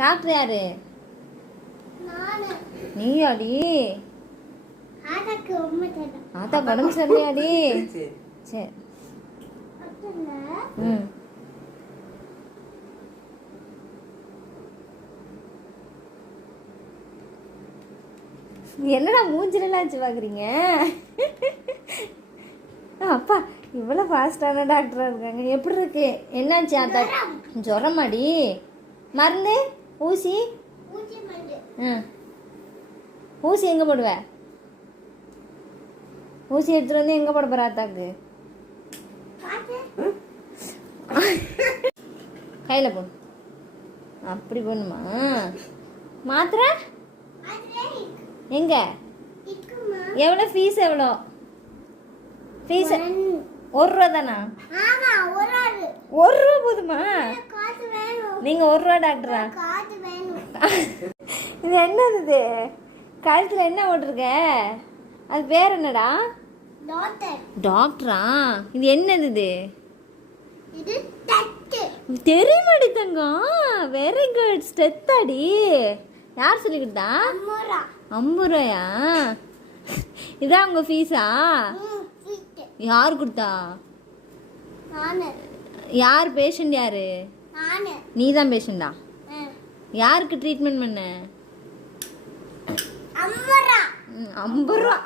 Doctor யாரு? நீயாடி? ஆத்தா உடம்பு சரியாடி? சரி. ம். என்னடா மூஞ்சிலாம் வச்சு பார்க்குறீங்க? அப்பா இவ்வளோ ஃபாஸ்டான டாக்டராக இருக்காங்க. எப்படி இருக்கு? என்னாச்சு ஆத்தா? ஜுரமாடி? மருந்து ஊசி? ம். ஊசி எங்கே போடுவ? ஊசி எடுத்துகிட்டு வந்து எங்கே போட போகிற ஆத்தாக்கு? கையில் போடு. அப்படி போடணுமா? மாத்திரை எங்க? எவ்வளோ ஃபீஸ்? எவ்வளோ ஃபீஸ்? 1 ரூபா தானா? 1 ரூபா போதுமா? நீங்கள் 1 ரூபா டாக்டரா? இது என்னது? இது கழுத்தில் என்ன போட்டிருக்க? அது பேர் என்னடா? டாக்டரா? இது என்னது? இது தெரியுமாடி தங்கம்? Very good. ஸ்டெத்தாடி. யார் சொல்லி கொடுத்தா? அம்புராயா? இதான் உங்க ஃபீஸா? யார் கொடுத்தா? யார் பேஷண்ட்? யாரு? நீ தான் பேஷண்டா? யாருக்கு ட்ரீட்மெண்ட் பண்ண? 50 ரூபா.